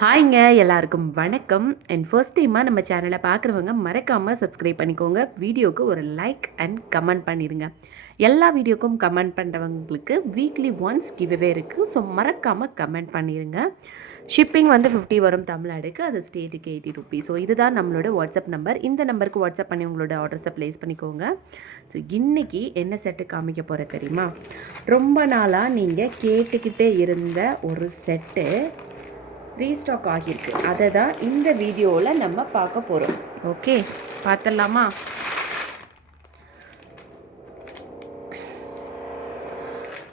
ஹாய்ங்க எல்லாருக்கும் வணக்கம். And first டைமாக நம்ம சேனலை பார்க்குறவங்க மறக்காமல் சப்ஸ்கிரைப் பண்ணிக்கோங்க. வீடியோவுக்கு ஒரு லைக் அண்ட் கமெண்ட் பண்ணிடுங்க எல்லா வீடியோக்கும் கமெண்ட் பண்ணுறவங்களுக்கு வீக்லி ஒன்ஸ் கிவ்வே இருக்குது ஸோ மறக்காமல் கமெண்ட் பண்ணிடுங்க ஷிப்பிங் வந்து ஃபிஃப்டி வரும் தமிழ்நாடுக்கு. அது ஸ்டேட்டுக்கு எயிட்டி ருபீஸ் ஸோ இதுதான் நம்மளோட வாட்ஸ்அப் நம்பர் இந்த நம்பருக்கு வாட்ஸ்அப் பண்ணி உங்களோட ஆர்டர்ஸை ப்ளேஸ் பண்ணிக்கோங்க. ஸோ இன்றைக்கி என்ன செட்டு காமிக்க போகிற தெரியுமா? ரொம்ப நாளாக நீங்கள் கேட்டுக்கிட்டே இருந்த ஒரு செட்டு ரீஸ்டாக் ஆகியிருக்கு. அதை தான் இந்த வீடியோவில் நம்ம பார்க்க போகிறோம் ஓகே பார்த்துடலாமா?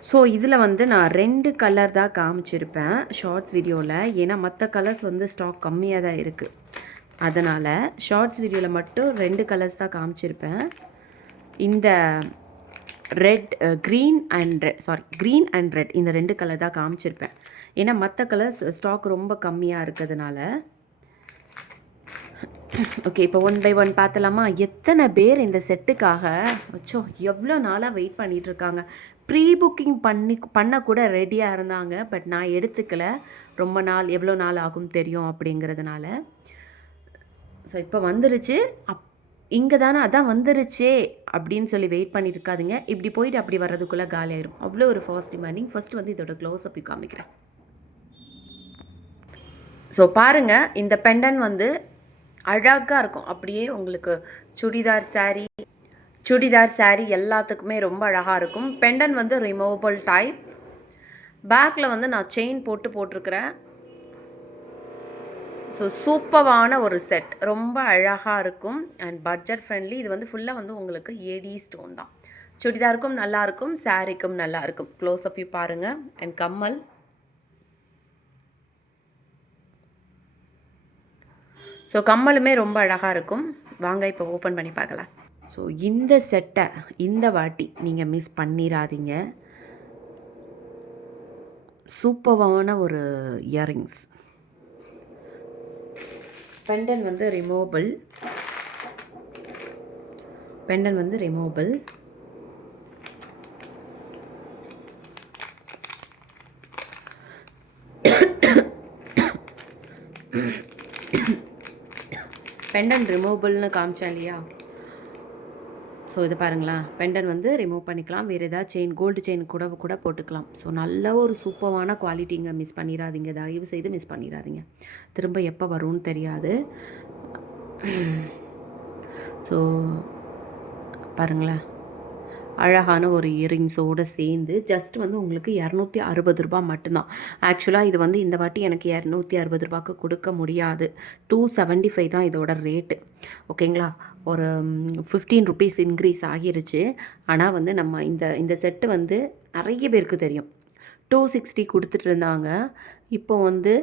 ஸோ இதில் வந்து நான் ரெண்டு கலர் தான் காமிச்சிருப்பேன் ஷார்ட்ஸ் வீடியோவில் ஏன்னா மற்ற கலர்ஸ் வந்து ஸ்டாக் கம்மியாக தான் இருக்குது அதனால் ஷார்ட்ஸ் வீடியோவில் மட்டும் ரெண்டு கலர்ஸ் தான் காமிச்சிருப்பேன். இந்த red green and red sorry green and red இந்த ரெண்டு கலர் தான் காமிச்சிருப்பேன். ஏன்னா மற்ற கலர்ஸ் ஸ்டாக் ரொம்ப கம்மியாக இருக்கிறதுனால. ஓகே இப்போ ஒன் பை ஒன் பார்த்தலாமா எத்தனை பேர் இந்த செட்டுக்காக வச்சோ எவ்வளோ நாளாக வெயிட் பண்ணிகிட்ருக்காங்க இருக்காங்க? ப்ரீ புக்கிங் பண்ணி பண்ண கூட ரெடியாக இருந்தாங்க பட் நான் எடுத்துக்கல. ரொம்ப நாள் எவ்வளோ நாள் ஆகும் தெரியும் அப்படிங்கிறதுனால. ஸோ இப்போ வந்துருச்சு. அப் இங்கே தானே அதான் வந்துருச்சே அப்படின்னு சொல்லி வெயிட் பண்ணியிருக்காதுங்க இப்படி போயிட்டு அப்படி வர்றதுக்குள்ளே காலியாயிரும். அவ்வளோ ஒரு ஃபாஸ்ட் டிமாண்டிங் ஃபர்ஸ்ட் வந்து இதோட க்ளோஸ் அப்பி காமிக்கிறேன். ஸோ பாருங்கள் இந்த பெண்டன் வந்து அழகாக இருக்கும். அப்படியே உங்களுக்கு சுடிதார் சாரீ சுடிதார் சாரீ எல்லாத்துக்குமே ரொம்ப அழகாக இருக்கும். பெண்டன் வந்து ரிமூவபிள் டைப் பேக்கில் வந்து நான் செயின் போட்டு போட்டிருக்கிறேன். ஸோ சூப்பரான ஒரு செட் ரொம்ப அழகாக இருக்கும். அண்ட் பட்ஜெட் ஃப்ரெண்ட்லி இது வந்து ஃபுல்லாக வந்து உங்களுக்கு ஏடி ஸ்டோன் தான். சுடிதாருக்கும் நல்லாயிருக்கும் சாரீக்கும் நல்லாயிருக்கும் க்ளோஸ் பாருங்கள் அண்ட் கம்மல். ஸோ கம்மலுமே ரொம்ப அழகாக இருக்கும். வாங்க இப்போ ஓப்பன் பண்ணி பார்க்கலாம். ஸோ இந்த செட்டை இந்த வாட்டி நீங்கள் மிஸ் பண்ணிடாதீங்க சூப்பரான ஒரு இயரிங்ஸ் பெண்டன் வந்து ரிமூவபிள் பெண்டன் வந்து ரிமூவபிள் பெண்டன் ரிமூவபிள்னு காமிச்சேன் இல்லையா? ஸோ இது பாருங்களேன். பெண்டன் வந்து ரிமூவ் பண்ணிக்கலாம். வேறு ஏதாவது செயின் கோல்டு செயின் கூட கூட போட்டுக்கலாம். ஸோ நல்ல ஒரு சூப்பரான குவாலிட்டிங்க மிஸ் பண்ணிடாதீங்க. தயவு செய்து மிஸ் பண்ணிடாதீங்க. திரும்ப எப்போ வரும்னு தெரியாது. ஸோ பாருங்களேன். அழகான ஒரு இயரிங்ஸோடு சேர்ந்து ஜஸ்ட் வந்து உங்களுக்கு இரநூத்தி அறுபது ரூபா மட்டும்தான். ஆக்சுவலாக இது வந்து இந்த வாட்டி எனக்கு இரநூத்தி அறுபது ரூபாய்க்கு கொடுக்க முடியாது. டூ செவன்ட்டி ஃபைவ் தான் இதோட ரேட்டு ஓகேங்களா ஒரு ஃபிஃப்டீன் ருபீஸ் இன்க்ரீஸ் ஆகிருச்சு. ஆனால் வந்து நம்ம இந்த இந்த செட்டு வந்து நிறைய பேருக்கு தெரியும். டூ சிக்ஸ்டி கொடுத்துட்டு இருந்தாங்க. இப்போ வந்து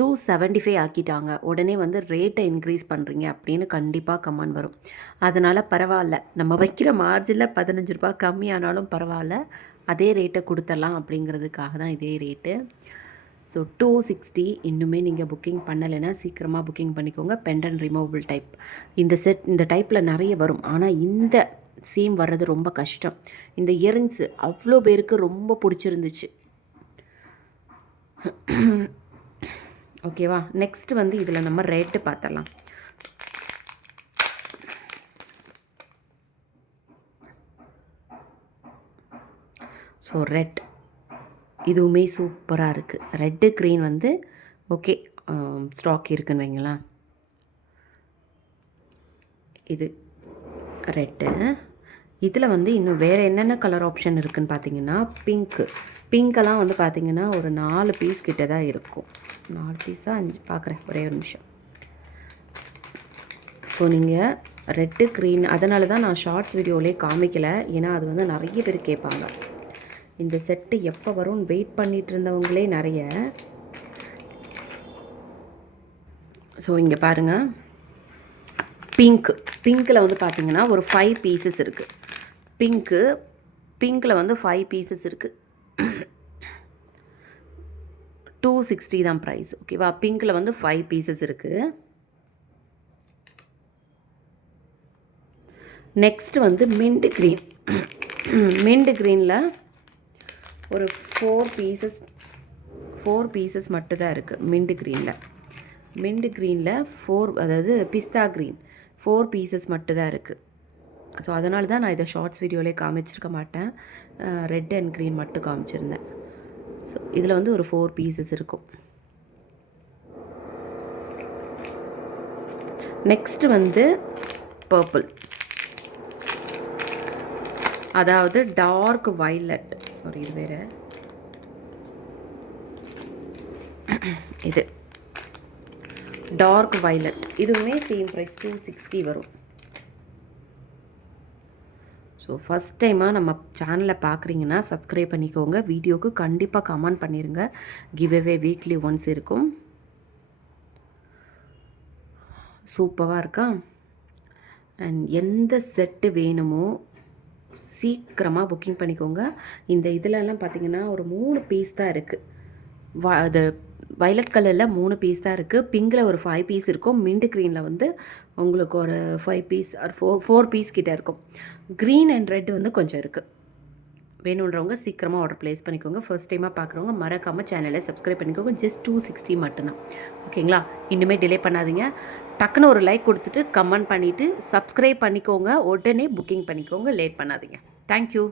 டூ செவன்ட்டி ஃபைவ் ஆக்கிட்டாங்க. உடனே வந்து ரேட்டை இன்க்ரீஸ் பண்ணுறீங்க அப்படின்னு கண்டிப்பாக கமெண்ட் வரும். அதனால் பரவாயில்ல. நம்ம வைக்கிற மார்ஜினில் பதினஞ்சு ரூபா கம்மியானாலும் பரவாயில்ல. அதே ரேட்டை கொடுத்துடலாம் அப்படிங்கிறதுக்காக தான் இதே ரேட்டு ஸோ டூ சிக்ஸ்டி இன்னுமே நீங்கள் புக்கிங் பண்ணலைன்னா சீக்கிரமாக புக்கிங் பண்ணிக்கோங்க. பெண்டன் ரிமூவபிள் டைப் இந்த செட் இந்த டைப்பில் நிறைய வரும். ஆனால் இந்த சீம் வர்றது ரொம்ப கஷ்டம். இந்த இயரிங்ஸு அவ்வளோ பேருக்கு ரொம்ப பிடிச்சிருந்துச்சு. ஓகேவா நெக்ஸ்ட் வந்து இதில் நம்ம ரேட்டு பார்த்தலாம் ஸோ ரெட் இதுவுமே சூப்பராக இருக்குது ரெட்டு க்ரீன் வந்து ஓகே ஸ்டாக் um, இருக்குன்னு வைங்களேன். இது ரெட்டு இதில் வந்து இன்னும் வேறு என்னென்ன கலர் ஆப்ஷன் இருக்குதுன்னு பார்த்தீங்கன்னா பிங்க்கு பிங்க்கெல்லாம் வந்து பார்த்தீங்கன்னா ஒரு நாலு பீஸ் கிட்ட தான் இருக்கும். நாலு பீஸாக அஞ்சு. பார்க்குறேன் ஒரே ஒரு நிமிஷம். ஸோ நீங்கள் ரெட்டு க்ரீன் அதனால தான் நான் ஷார்ட்ஸ் வீடியோவிலே காமிக்கலை. ஏன்னா அது வந்து நிறைய பேர் கேட்பாங்க. இந்த செட்டு எப்போ வரும்னு வெயிட் பண்ணிகிட்டு இருந்தவங்களே நிறைய. ஸோ இங்கே பாருங்கள் பிங்க் பிங்க்கில் வந்து பார்த்தீங்கன்னா ஒரு ஃபைவ் பீசஸ் இருக்குது பிங்க்கு பிங்க்கில் வந்து ஃபைவ் பீசஸ் இருக்குது டூ சிக்ஸ்டி தான் ப்ரைஸ் ஓகேவா பிங்க்கில் வந்து ஃபைவ் பீசஸ் இருக்குது நெக்ஸ்ட் வந்து மின்ட் க்ரீன் மின்ட் க்ரீனில் ஒரு ஃபோர் பீசஸ் ஃபோர் பீசஸ் மட்டும்தான் இருக்குது மின்ட் க்ரீனில் மின்ட் க்ரீனில் ஃபோர் அதாவது பிஸ்தா க்ரீன் ஃபோர் பீசஸ் மட்டும்தான் இருக்குது ஸோ அதனால தான் நான் இதை ஷார்ட்ஸ் வீடியோலே காமிச்சிருக்க மாட்டேன். ரெட் அண்ட் க்ரீன் மட்டும் காமிச்சிருந்தேன். ஸோ இதில் வந்து ஒரு ஃபோர் பீசஸ் இருக்கும். நெக்ஸ்ட் வந்து பர்பிள் அதாவது டார்க் வைலட் சாரி இது வேறு. இது. டார்க் வைலட் இதுவுமே சேம் ப்ரைஸ் டூ சிக்ஸ்டி வரும். ஸோ ஃபஸ்ட் டைமாக நம்ம சேனலை பார்க்குறீங்கன்னா சப்ஸ்கிரைப் பண்ணிக்கோங்க. வீடியோக்கு கண்டிப்பாக கமெண்ட் பண்ணிடுங்க கிவ் அவே வீக்லி ஒன்ஸ் இருக்கும். சூப்பராக இருக்கா? அண்ட் எந்த செட்டு வேணுமோ சீக்கிரமாக புக்கிங் பண்ணிக்கோங்க. இந்த இதிலலாம் பார்த்தீங்கன்னா ஒரு மூணு பீஸ் தான் இருக்குது வா அது வயலட் கலரில் மூணு பீஸ் தான் இருக்குது பிங்கில் ஒரு ஃபைவ் பீஸ் இருக்கும். மின்ட் க்ரீனில் வந்து உங்களுக்கு ஒரு five piece or four four piece கிட்ட இருக்கும். க்ரீன் அண்ட் ரெட் வந்து கொஞ்சம் இருக்குது வேணுன்றவங்க சீக்கிரமாக ஆர்டர் ப்ளேஸ் பண்ணிக்கோங்க. ஃபர்ஸ்ட் டைமாக பார்க்குறவங்க மறக்காமல் சேனலை சப்ஸ்கிரைப் பண்ணிக்கோங்க. ஜஸ்ட் டூ சிக்ஸ்டி மட்டும்தான். ஓகேங்களா இன்னுமே டிலே பண்ணாதீங்க. டக்குன்னு ஒரு லைக் கொடுத்துட்டு கமெண்ட் பண்ணிவிட்டு சப்ஸ்கிரைப் பண்ணிக்கோங்க. உடனே புக்கிங் பண்ணிக்கோங்க. லேட் பண்ணாதீங்க. தேங்க்யூ